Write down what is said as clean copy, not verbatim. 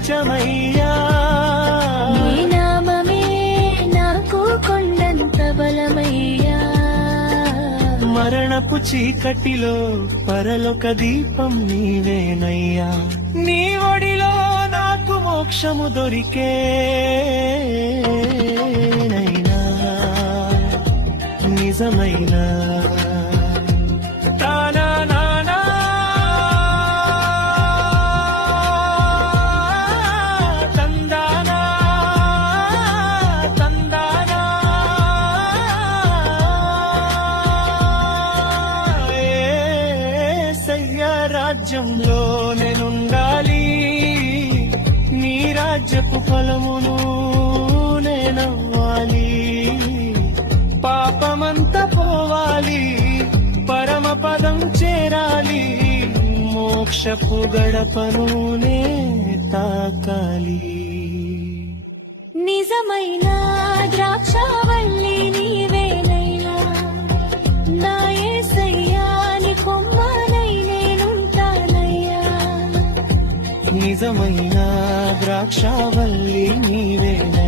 కవచమయ్యా నీ నామమే నాకు కొండంత బలమయ్యా మరణపు చీకటిలో పరలోక దీపం నీవేనయ్యా నీ ఒడిలో నాకు మోక్షము దొరికేనైనా నిజమైన రాజ్యంలో నేనుండాలి నీ రాజ్యపు ఫలమును నేనవ్వాలి పాపమంతా పోవాలి పరమ పదం చేరాలి మోక్షపు గడపను నే తాకాలి నిజమైన ద్రాక్షావల్లి నీవేనయ్యా నా యేసయ్యా నీ కొమ్మనై నేనుంటానయ్యా నిజమైన ద్రాక్షావల్లి నీవేనయ్యా